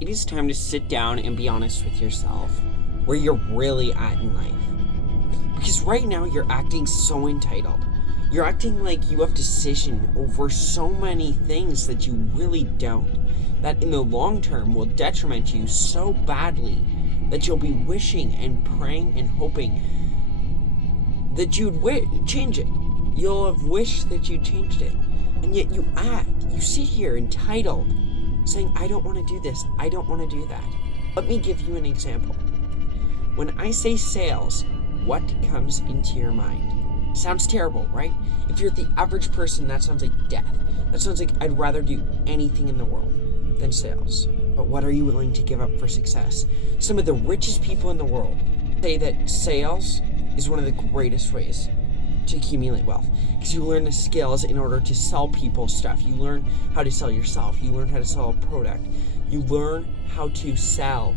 it is time to sit down and be honest with yourself where you're really at in life. Because right now you're acting so entitled. You're acting like you have decision over so many things that you really don't. That in the long term will detriment you so badly that you'll be wishing and praying and hoping that you'd change it. You'll have wished that you changed it. And yet you sit here entitled, saying, I don't want to do this, I don't want to do that. Let me give you an example. When I say sales, what comes into your mind? Sounds terrible, right? If you're the average person, that sounds like death. That sounds like I'd rather do anything in the world than sales. But what are you willing to give up for success? Some of the richest people in the world say that sales is one of the greatest ways to accumulate wealth, because you learn the skills in order to sell people stuff. You learn how to sell yourself. You learn how to sell a product. You learn how to sell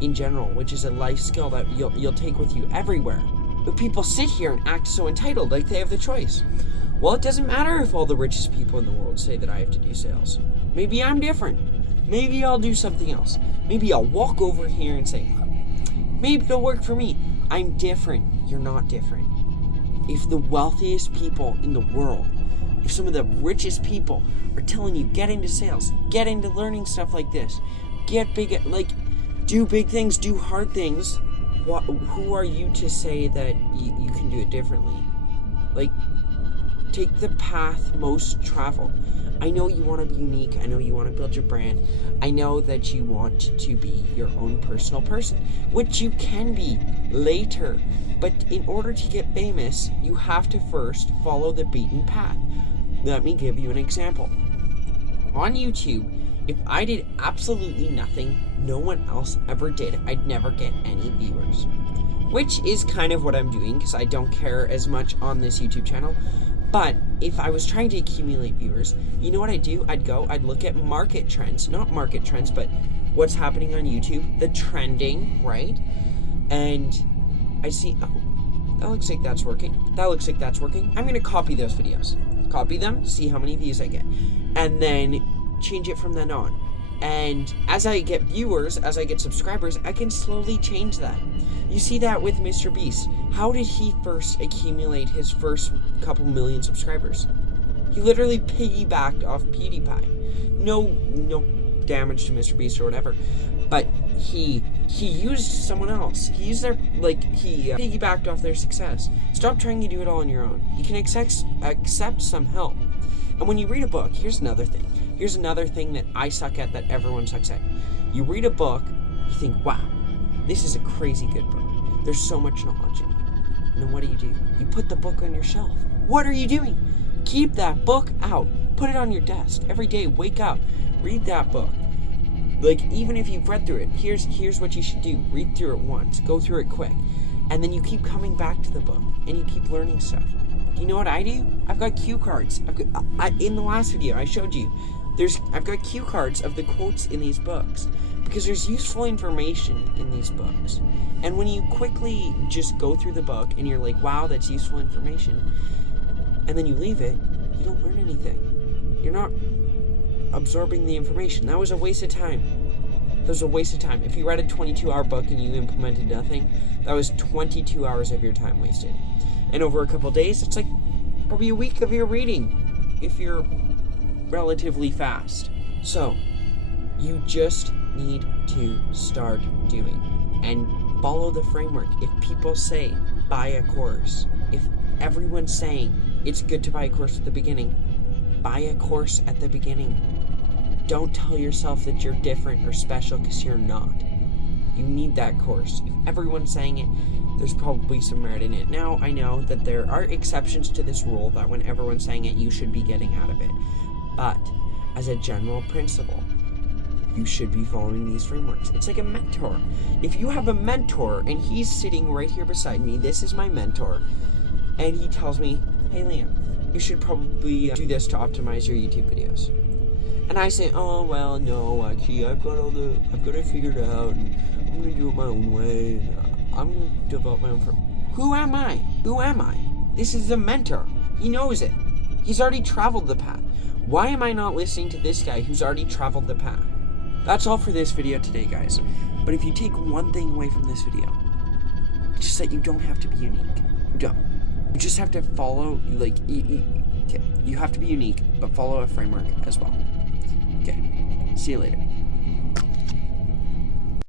in general, which is a life skill that you'll take with you everywhere. But people sit here and act so entitled, like they have the choice. Well, it doesn't matter if all the richest people in the world say that I have to do sales. Maybe I'm different. Maybe I'll do something else. Maybe I'll walk over here and say, maybe it'll work for me. I'm different. You're not different. If the wealthiest people in the world, if some of the richest people are telling you, get into sales, get into learning stuff like this, get big, do big things, do hard things, who are you to say that you can do it differently? Take the path most traveled. I know you want to be unique. I know you want to build your brand. I know that you want to be your own personal person, which you can be later. But in order to get famous, you have to first follow the beaten path. Let me give you an example. On YouTube, if I did absolutely nothing no one else ever did, I'd never get any viewers. Which is kind of what I'm doing, because I don't care as much on this YouTube channel. But if I was trying to accumulate viewers, you know what I'd do? I'd look at market trends. Not market trends, but what's happening on YouTube. The trending, right? And I see, oh, that looks like that's working. That looks like that's working. I'm going to copy those videos. Copy them, see how many views I get. And then change it from then on. And as I get viewers, as I get subscribers, I can slowly change that. You see that with Mr. Beast. How did he first accumulate his first couple million subscribers? He literally piggybacked off PewDiePie. No damage to Mr. Beast or whatever, but he used someone else. He used piggybacked off their success. Stop trying to do it all on your own. You can accept some help. And when you read a book, here's another thing. Here's another thing that I suck at that everyone sucks at. You read a book, you think, wow, this is a crazy good book. There's so much knowledge in it. And then what do? You put the book on your shelf. What are you doing? Keep that book out. Put it on your desk. Every day, wake up. Read that book. Even if you've read through it, here's what you should do. Read through it once. Go through it quick. And then you keep coming back to the book. And you keep learning stuff. Do you know what I do? I've got cue cards. In the last video, I showed you. I've got cue cards of the quotes in these books. Because there's useful information in these books. And when you quickly just go through the book and you're like, wow, that's useful information, and then you leave it, you don't learn anything. You're not absorbing the information. That was a waste of time. That was a waste of time. If you read a 22-hour book and you implemented nothing, that was 22 hours of your time wasted. And over a couple days, it's like probably a week of your reading if you're relatively fast. So, you just need to start doing and follow the framework. If people say buy a course, if everyone's saying it's good to buy a course at the beginning, buy a course at the beginning. Don't tell yourself that you're different or special, because you're not. You need that course. If everyone's saying it, there's probably some merit in it. Now, I know that there are exceptions to this rule, that when everyone's saying it, you should be getting out of it. But as a general principle, you should be following these frameworks. It's like a mentor. If you have a mentor and he's sitting right here beside me, this is my mentor, and he tells me, hey Liam, you should probably do this to optimize your YouTube videos. And I say, oh, well, no, actually, I've got it figured out, and I'm going to do it my own way, and I'm going to develop my own Who am I? This is a mentor. He knows it. He's already traveled the path. Why am I not listening to this guy who's already traveled the path? That's all for this video today, guys. But if you take one thing away from this video, it's just that you don't have to be unique. You don't. You just have to follow, like, okay, you have to be unique, but follow a framework as well. Okay, see you later.